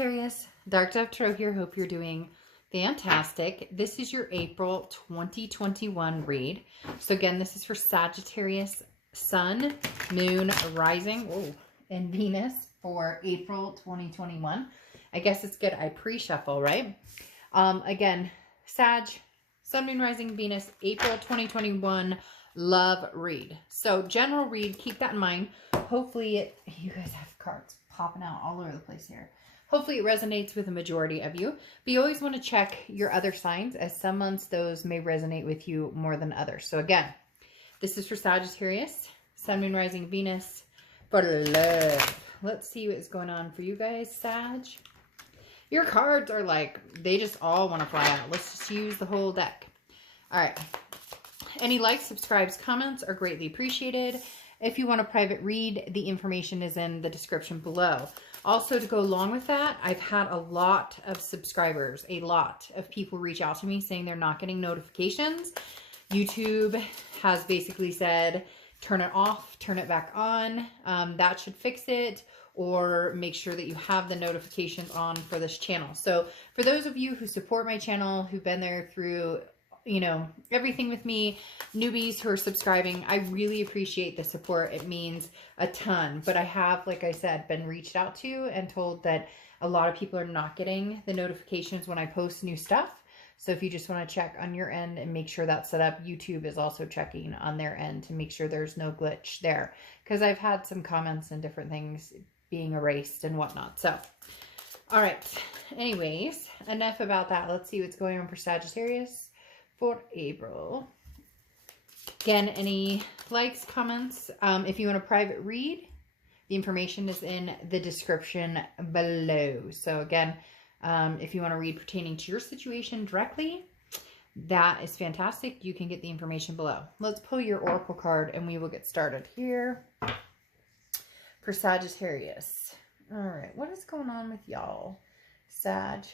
Sagittarius, Dark Dove Tarot here. Hope you're doing fantastic. This is your April 2021 read. So again, this is for Sagittarius, Sun, Moon, Rising, and Venus for April 2021. I guess it's good I pre-shuffle, right? Again, Sag, Sun, Moon, Rising, Venus, April 2021 love read. So general read, keep that in mind. Hopefully you guys have cards popping out all over the place here. Hopefully it resonates with the majority of you. But you always want to check your other signs, as some months those may resonate with you more than others. So again, this is for Sagittarius, Sun, Moon, Rising, Venus for love. Let's see what's going on for you guys, Sag. Your cards are like, they just all want to fly out. Let's just use the whole deck. All right. Any likes, subscribes, comments are greatly appreciated. If you want a private read, the information is in the description below. Also, to go along with that, I've had a lot of subscribers, a lot of people reach out to me saying they're not getting notifications. YouTube has basically said, turn it off, turn it back on. That should fix it, or make sure that you have the notifications on for this channel. So for those of you who support my channel, who've been there through, you know, everything with me, newbies who are subscribing, I really appreciate the support. It means a ton. But I have, like I said, been reached out to and told that a lot of people are not getting the notifications when I post new stuff. So if you just want to check on your end and make sure that's set up, YouTube is also checking on their end to make sure there's no glitch there. Because I've had some comments and different things being erased and whatnot. So, all right. Anyways, enough about that. Let's see what's going on for Sagittarius for April. Again, any likes, comments, if you want a private read, the information is in the description below. So again, if you want to read pertaining to your situation directly, that is fantastic. You can get the information below. Let's pull your oracle card and we will get started here for Sagittarius. All right, what is going on with y'all, Sag?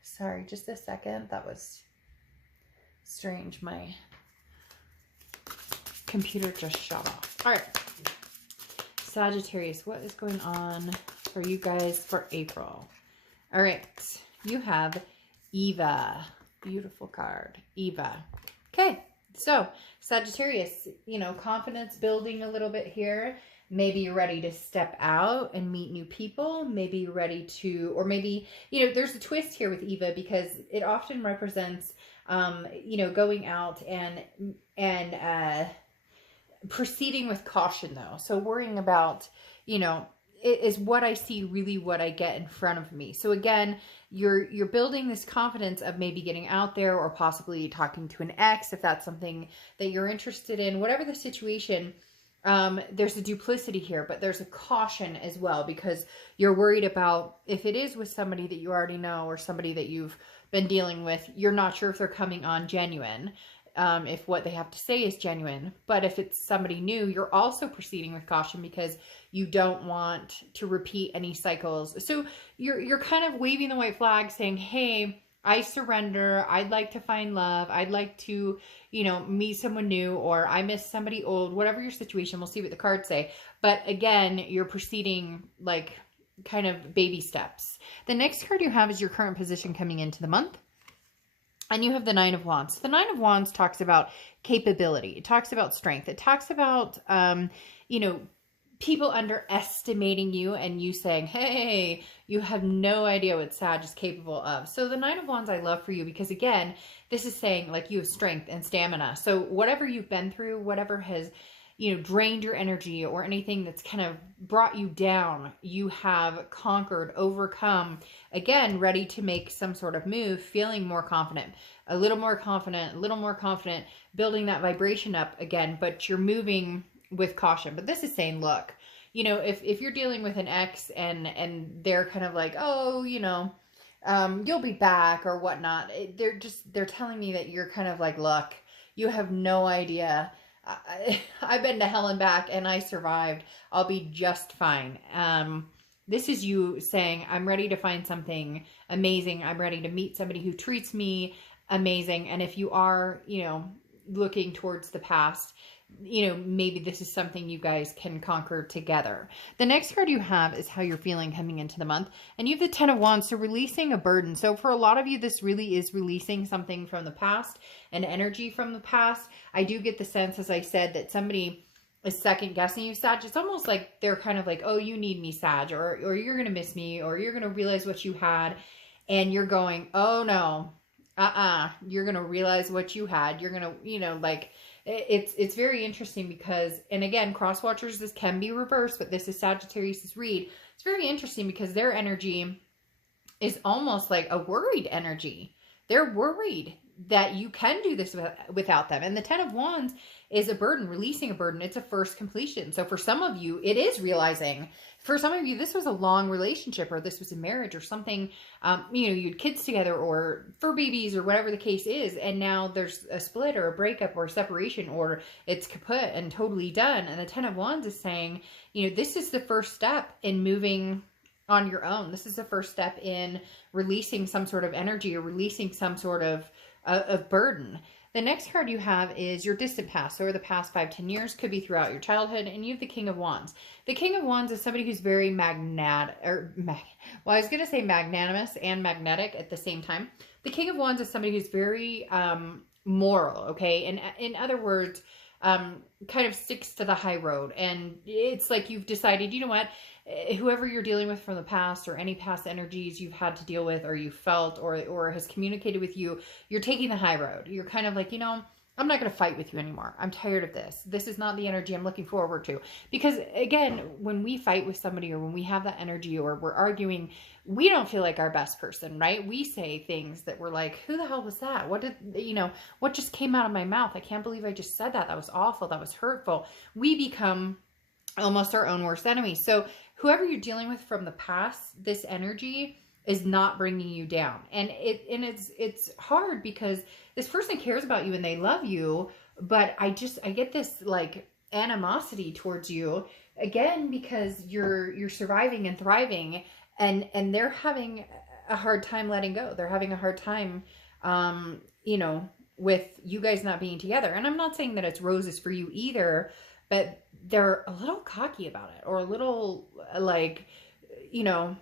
Sorry, just a second. That was strange. My computer just shut off. All right, Sagittarius, what is going on for you guys for April? All right, you have Eva. Beautiful card, Eva. Okay, so Sagittarius, you know, confidence building a little bit here. Maybe you're ready to step out and meet new people. Maybe you're ready to, or maybe, you know, there's a twist here with Eva because it often represents, you know, going out and proceeding with caution though. So worrying about, you know, is what I see really what I get in front of me. So again, you're building this confidence of maybe getting out there or possibly talking to an ex if that's something that you're interested in. Whatever the situation, there's a duplicity here, but there's a caution as well because you're worried about if it is with somebody that you already know or somebody that you've been dealing with, you're not sure if they're coming on genuine. If what they have to say is genuine. But if it's somebody new, you're also proceeding with caution because you don't want to repeat any cycles. So you're kind of waving the white flag saying, hey, I surrender. I'd like to find love. I'd like to, you know, meet someone new, or I miss somebody old, whatever your situation. We'll see what the cards say. But again, you're proceeding like kind of baby steps. The next card you have is your current position coming into the month. And you have the Nine of Wands. The Nine of Wands talks about capability. It talks about strength. It talks about, you know, people underestimating you and you saying, hey, you have no idea what Sag is capable of. So the Nine of Wands I love for you because, again, this is saying like you have strength and stamina. So whatever you've been through, whatever has, you know, drained your energy or anything that's kind of brought you down, you have conquered, overcome, again, ready to make some sort of move, feeling more confident, a little more confident, building that vibration up again, but you're moving with caution. But this is saying, look, you know, if you're dealing with an ex and they're kind of like, oh, you know, you'll be back or whatnot, they're telling me that you're kind of like, look, you have no idea. I've been to hell and back and I survived. I'll be just fine. This is you saying, I'm ready to find something amazing. I'm ready to meet somebody who treats me amazing. And if you are, you know, looking towards the past, you know, maybe this is something you guys can conquer together. The next card you have is how you're feeling coming into the month. And you have the 10 of Wands, so releasing a burden. So for a lot of you, this really is releasing something from the past, an energy from the past. I do get the sense, as I said, that somebody is second guessing you, Sag. It's almost like they're kind of like, oh, you need me, Sag, or you're going to miss me, or you're going to realize what you had. And you're going, oh no, you're going to realize what you had. You're going to, you know, like, it's very interesting because, and again, cross watchers, this can be reversed, but this is Sagittarius's read. It's very interesting because their energy is almost like a worried energy. They're worried that you can do this without them. And the 10 of Wands is a burden, releasing a burden. It's a first completion. So for some of you, it is realizing. For some of you, this was a long relationship, or this was a marriage, or something, you know, you had kids together, or fur babies, or whatever the case is. And now there's a split or a breakup or a separation, or it's kaput and totally done. And the 10 of Wands is saying, you know, this is the first step in moving on your own. This is the first step in releasing some sort of energy, or releasing some sort of burden. The next card you have is your distant past, or the past 5-10 years, could be throughout your childhood, and you have the King of Wands. The King of Wands is somebody who's very magnanimous and magnetic at the same time. The King of Wands is somebody who's very moral, okay? And in other words, kind of sticks to the high road. And it's like you've decided, you know what, whoever you're dealing with from the past, or any past energies you've had to deal with, or you felt, or has communicated with you, you're taking the high road. You're kind of like, you know, I'm not going to fight with you anymore. I'm tired of this. This is not the energy I'm looking forward to. Because again, when we fight with somebody, or when we have that energy, or we're arguing, we don't feel like our best person, right? We say things that we're like, who the hell was that? What did, you know, what just came out of my mouth? I can't believe I just said that. That was awful. That was hurtful. We become almost our own worst enemy. So whoever you're dealing with from the past, this energy is not bringing you down. And it's hard because this person cares about you and they love you, but I get this like animosity towards you again, because you're surviving and thriving, and they're having a hard time letting go. They're having a hard time, you know, with you guys not being together. And I'm not saying that it's roses for you either, but they're a little cocky about it, or a little like, you know,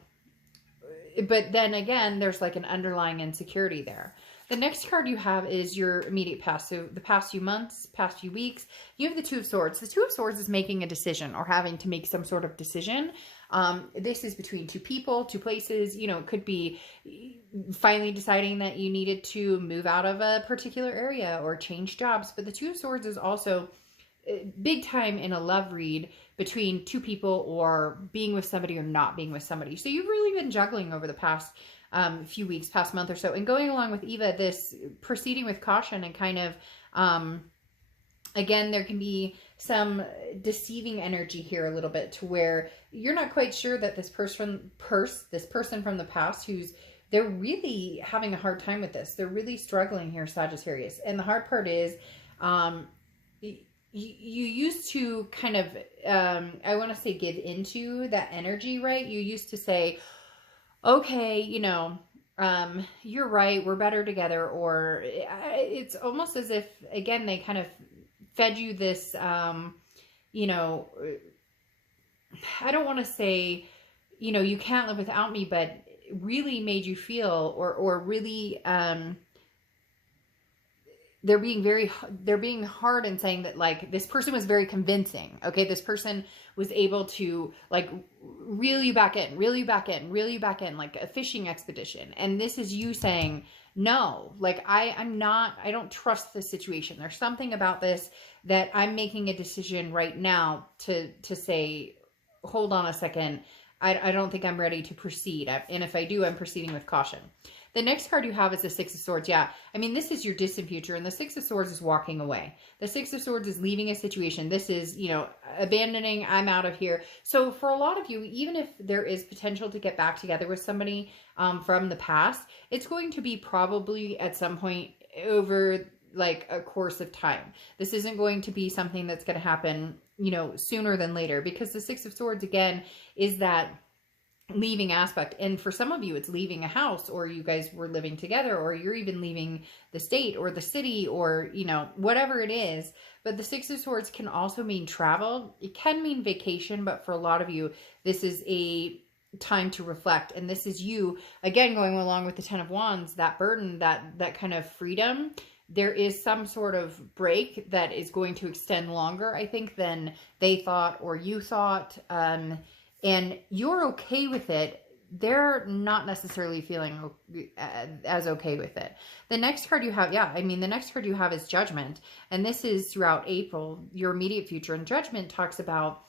but then again, there's like an underlying insecurity there. The next card you have is your immediate past. So the past few months, past few weeks, you have the Two of Swords. The Two of Swords is making a decision, or having to make some sort of decision. This is between two people, two places. You know, it could be finally deciding that you needed to move out of a particular area or change jobs. But the Two of Swords is also big time in a love read between two people, or being with somebody or not being with somebody. So you've really been juggling over the past few weeks, past month or so, and going along with Eva, this proceeding with caution, and kind of, again, there can be some deceiving energy here a little bit, to where you're not quite sure that this person from the past, they're really having a hard time with this. They're really struggling here, Sagittarius. And the hard part is, you used to kind of, I want to say, give into that energy, right? You used to say, okay, you know, you're right, we're better together. Or it's almost as if, again, they kind of fed you this, you know, I don't want to say, you know, you can't live without me, but really made you feel, or really, they're being hard in saying that, like, this person was very convincing. Okay. This person was able to like reel you back in, like a fishing expedition. And this is you saying, no, like, I don't trust this situation. There's something about this that I'm making a decision right now to say, hold on a second. I don't think I'm ready to proceed. And if I do, I'm proceeding with caution. The next card you have is the Six of Swords. Yeah, I mean, this is your distant future, and the Six of Swords is walking away. The Six of Swords is leaving a situation. This is, you know, abandoning, I'm out of here. So for a lot of you, even if there is potential to get back together with somebody from the past, it's going to be probably at some point over like a course of time. This isn't going to be something that's going to happen, you know, sooner than later, because the Six of Swords, again, is that leaving aspect. And for some of you, it's leaving a house, or you guys were living together, or you're even leaving the state or the city, or, you know, whatever it is. But the Six of Swords can also mean travel. It can mean vacation, but for a lot of you, this is a time to reflect. And this is you, again, going along with the Ten of Wands, that burden, that kind of freedom. There is some sort of break that is going to extend longer, I think, than they thought or you thought. And you're okay with it. They're not necessarily feeling as okay with it. The next card you have, the next card you have is Judgment. And this is throughout April, your immediate future. And Judgment talks about,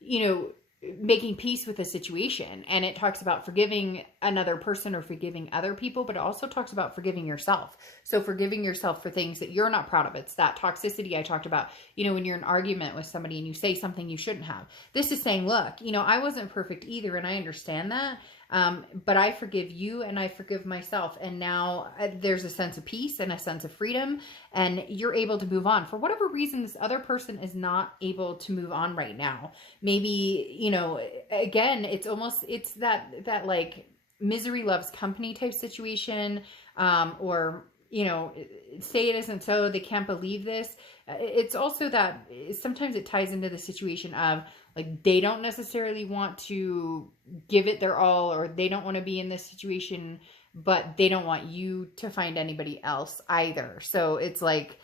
you know, making peace with a situation. And it talks about forgiving another person or forgiving other people, but it also talks about forgiving yourself. So forgiving yourself for things that you're not proud of. It's that toxicity I talked about, you know, when you're in an argument with somebody and you say something you shouldn't have. This is saying, look, you know, I wasn't perfect either, and I understand that. But I forgive you and I forgive myself. And now there's a sense of peace and a sense of freedom, and you're able to move on. For whatever reason, this other person is not able to move on right now. Maybe, you know, again, it's that like misery loves company type situation, or, you know, say it isn't so, they can't believe this. It's also that sometimes it ties into the situation of, like, they don't necessarily want to give it their all, or they don't want to be in this situation, but they don't want you to find anybody else either. So it's like,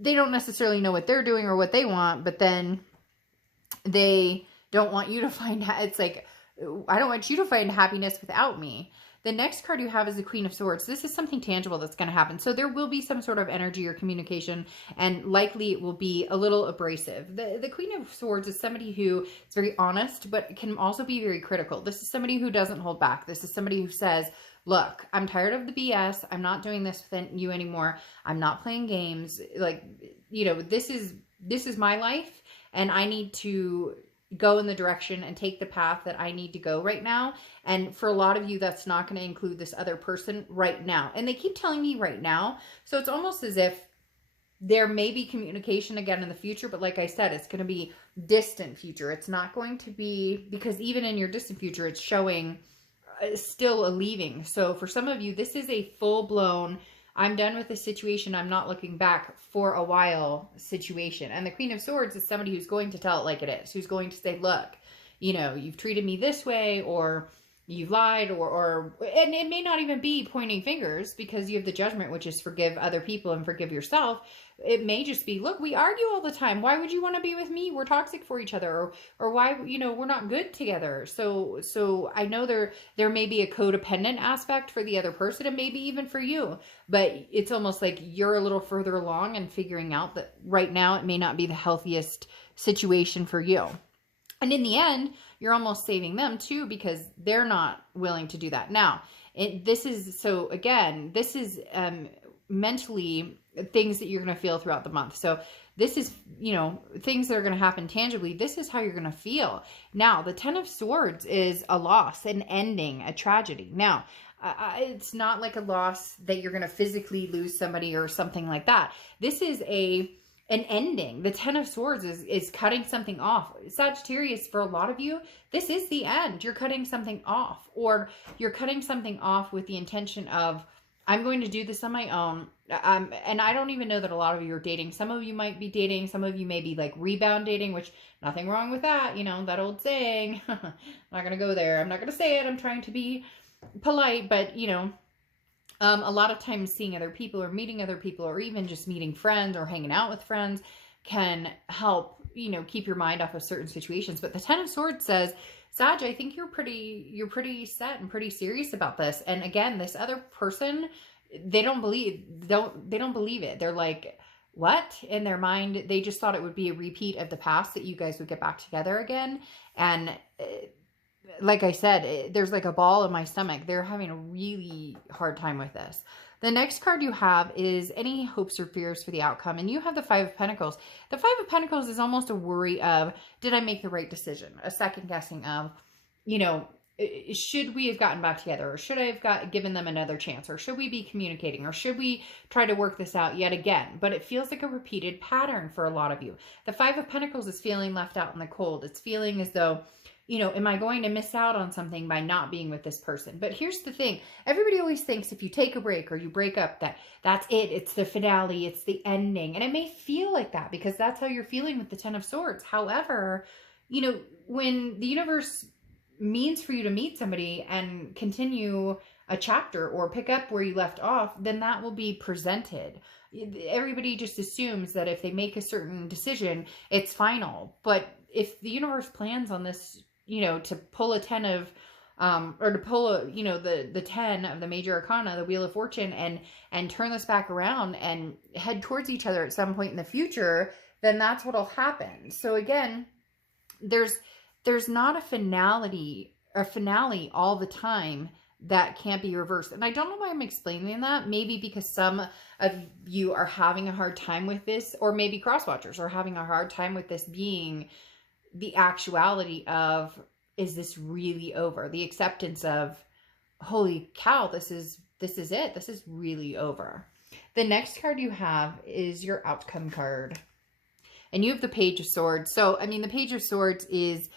they don't necessarily know what they're doing or what they want, but then they don't want you to find, it's like, I don't want you to find happiness without me. The next card you have is the Queen of Swords. This is something tangible that's going to happen. So there will be some sort of energy or communication, and likely it will be a little abrasive. The Queen of Swords is somebody who is very honest, but can also be very critical. This is somebody who doesn't hold back. This is somebody who says, look, I'm tired of the BS. I'm not doing this with you anymore. I'm not playing games. Like, you know, this is my life, and I need to go in the direction and take the path that I need to go right now. And for a lot of you, that's not going to include this other person right now. And they keep telling me right now. So it's almost as if there may be communication again in the future, but like I said, it's going to be distant future. It's not going to be, because even in your distant future, it's showing still a leaving. So for some of you, this is a full-blown, I'm done with this situation, I'm not looking back for a while situation. And the Queen of Swords is somebody who's going to tell it like it is, who's going to say, look, you know, you've treated me this way, or you've lied, and it may not even be pointing fingers, because you have the Judgment, which is forgive other people and forgive yourself. It may just be, look, we argue all the time. Why would you want to be with me? We're toxic for each other, or why, you know, we're not good together. So I know there may be a codependent aspect for the other person, and maybe even for you, but it's almost like you're a little further along and figuring out that right now it may not be the healthiest situation for you. And in the end, you're almost saving them too, because they're not willing to do that. Now, this is mentally things that you're going to feel throughout the month. So this is, you know, things that are going to happen tangibly. This is how you're going to feel. Now, the Ten of Swords is a loss, an ending, a tragedy. Now, it's not like a loss that you're going to physically lose somebody or something like that. This is an ending. The Ten of Swords is cutting something off. Sagittarius, for a lot of you, this is the end. You're cutting something off, or you're cutting something off with the intention of, I'm going to do this on my own. And I don't even know that a lot of you are dating. Some of you might be dating. Some of you may be like rebound dating, which nothing wrong with that. You know, that old saying, I'm not going to go there. I'm not going to say it. I'm trying to be polite, but you know, a lot of times seeing other people or meeting other people, or even just meeting friends or hanging out with friends, can help, you know, keep your mind off of certain situations. But the Ten of Swords says, Sag, I think you're pretty set and pretty serious about this. And again, this other person, they don't believe it. They're like, what? In their mind, they just thought it would be a repeat of the past, that you guys would get back together again. And like I said, there's like a ball in my stomach. They're having a really hard time with this. The next card you have is any hopes or fears for the outcome. And you have the Five of Pentacles. The Five of Pentacles is almost a worry of, did I make the right decision? A second guessing of, you know, should we have gotten back together? Or should I have given them another chance? Or should we be communicating? Or should we try to work this out yet again? But it feels like a repeated pattern for a lot of you. The Five of Pentacles is feeling left out in the cold. It's feeling as though, you know, am I going to miss out on something by not being with this person? But here's the thing. Everybody always thinks if you take a break or you break up, that's it. It's the finale. It's the ending. And it may feel like that because that's how you're feeling with the Ten of Swords. However, you know, when the universe means for you to meet somebody and continue a chapter or pick up where you left off, then that will be presented. Everybody just assumes that if they make a certain decision, it's final. But if the universe plans on this, you know, to pull a 10 of, or to pull a, you know, the 10 of the major arcana, the Wheel of Fortune, and turn this back around and head towards each other at some point in the future, then that's what'll happen. So again, there's not a finale all the time that can't be reversed. And I don't know why I'm explaining that. Maybe because some of you are having a hard time with this, or maybe cross-watchers are having a hard time with this being the actuality of, is this really over? The acceptance of, holy cow, this is it. This is really over. The next card you have is your outcome card. And you have the Page of Swords. So, I mean, the Page of Swords is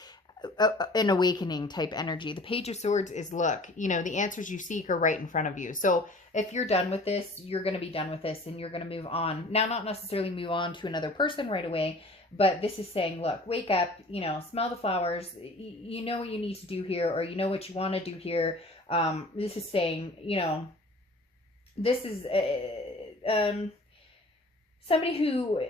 an awakening type energy. The Page of Swords is, look, you know, the answers you seek are right in front of you. So if you're done with this, you're going to be done with this and you're going to move on. Now, not necessarily move on to another person right away, but this is saying, look, wake up, you know, smell the flowers. You know what you need to do here, or you know what you want to do here. This is saying, you know, this is somebody who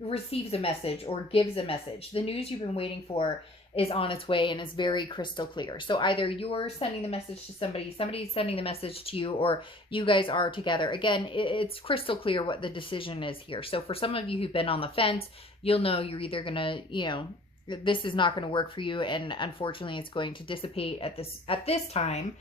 receives a message or gives a message. The news you've been waiting for is on its way and is very crystal clear. So either you're sending the message to somebody's sending the message to you, or you guys are together. Again, it's crystal clear what the decision is here. So for some of you who've been on the fence, you'll know you're either going to, you know, this is not going to work for you, and unfortunately it's going to dissipate at this time.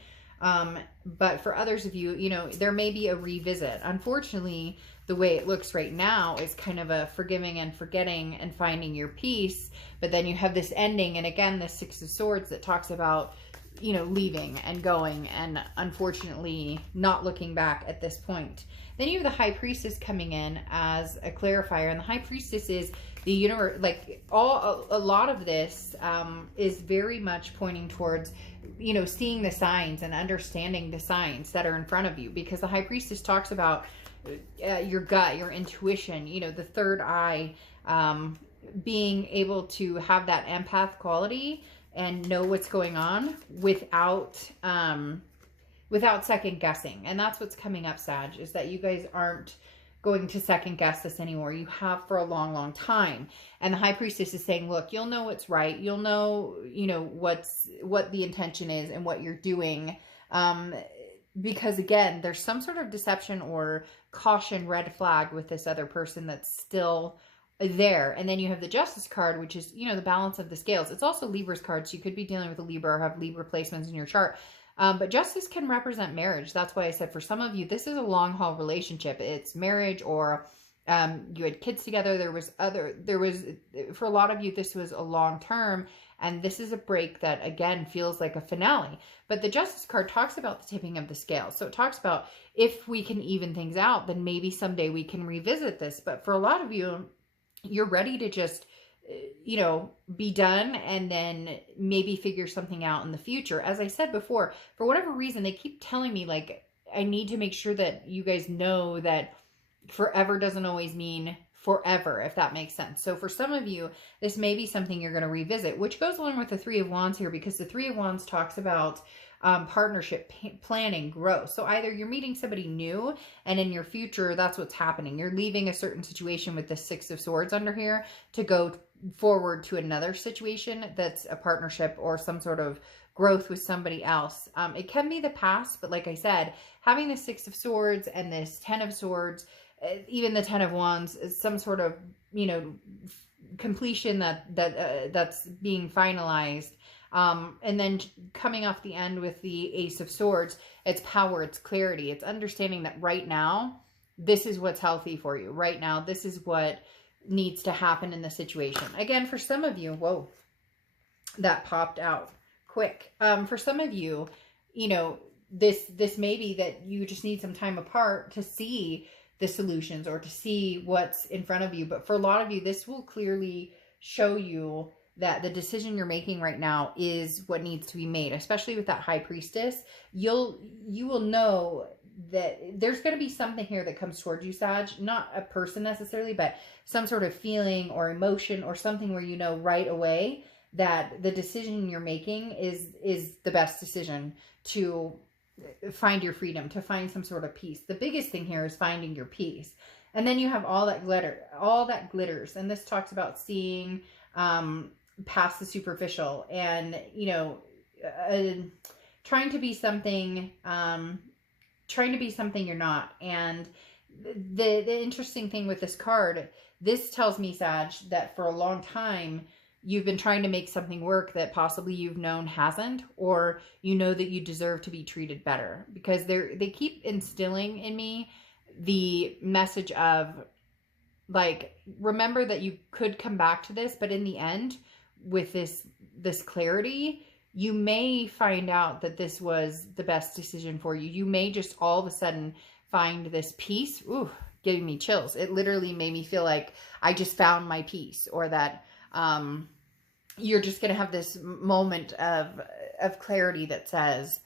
But for others of you, you know, there may be a revisit. Unfortunately, the way it looks right now is kind of a forgiving and forgetting and finding your peace. But then you have this ending. And again, the Six of Swords that talks about, you know, leaving and going and unfortunately not looking back at this point. Then you have the High Priestess coming in as a clarifier. And the High Priestess is the universe, like a lot of this is very much pointing towards, you know, seeing the signs and understanding the signs that are in front of you, because the High Priestess talks about your gut, your intuition, you know, the third eye, being able to have that empath quality and know what's going on without second guessing. And that's what's coming up, Sag, is that you guys aren't going to second guess this anymore. You have for a long, long time. And the High Priestess is saying, look, you'll know what's right. You'll know, you know, what the intention is and what you're doing. Because again, there's some sort of deception or caution red flag with this other person that's still there. And then you have the Justice card, which is, you know, the balance of the scales. It's also Libra's card. So you could be dealing with a Libra or have Libra placements in your chart. But Justice can represent marriage. That's why I said for some of you, this is a long haul relationship. It's marriage, or you had kids together. For a lot of you, this was a long term. And this is a break that, again, feels like a finale. But the Justice card talks about the tipping of the scales. So it talks about if we can even things out, then maybe someday we can revisit this. But for a lot of you, you're ready to just, you know, be done and then maybe figure something out in the future. As I said before, for whatever reason, they keep telling me, like, I need to make sure that you guys know that forever doesn't always mean forever, if that makes sense. So for some of you, this may be something you're going to revisit, which goes along with the Three of Wands here, because the Three of Wands talks about partnership, planning, growth. So either you're meeting somebody new and in your future, that's what's happening. You're leaving a certain situation with the Six of Swords under here to go forward to another situation that's a partnership or some sort of growth with somebody else. It can be the past, but like I said, having the Six of Swords and this Ten of Swords, even the Ten of Wands, is some sort of, you know, completion that's being finalized. And then coming off the end with the Ace of Swords, it's power, it's clarity, it's understanding that right now, this is what's healthy for you. Right now, this is what needs to happen in the situation. Again, for some of you, whoa, that popped out quick. For some of you, you know, this may be that you just need some time apart to see the solutions or to see what's in front of you. But for a lot of you, this will clearly show you that the decision you're making right now is what needs to be made, especially with that High Priestess. You will know that there's going to be something here that comes towards you, Sag. Not a person necessarily, but some sort of feeling or emotion or something where you know right away that the decision you're making is the best decision to find your freedom, to find some sort of peace. The biggest thing here is finding your peace. And then you have all that glitters. And this talks about seeing past the superficial and, you know, trying to be something you're not. And the interesting thing with this card, this tells me, Sag, that for a long time, you've been trying to make something work that possibly you've known hasn't, or you know that you deserve to be treated better, because they keep instilling in me the message of, like, remember that you could come back to this, but in the end, with this clarity, you may find out that this was the best decision for you. You may just all of a sudden find this peace. Ooh, giving me chills. It literally made me feel like I just found my peace, or that you're just going to have this moment of clarity that says,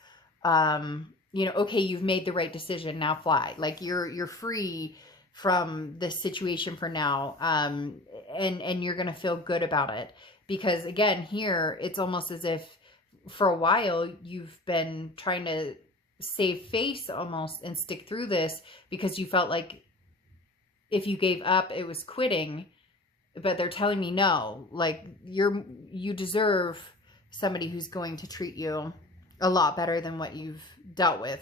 you know, okay, you've made the right decision, now fly. Like you're free from this situation for now. And you're going to feel good about it, because again, here, it's almost as if for a while you've been trying to save face almost and stick through this because you felt like if you gave up, it was quitting. But they're telling me no, like you deserve somebody who's going to treat you a lot better than what you've dealt with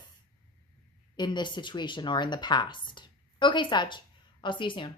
in this situation or in the past. Okay, Sag, I'll see you soon.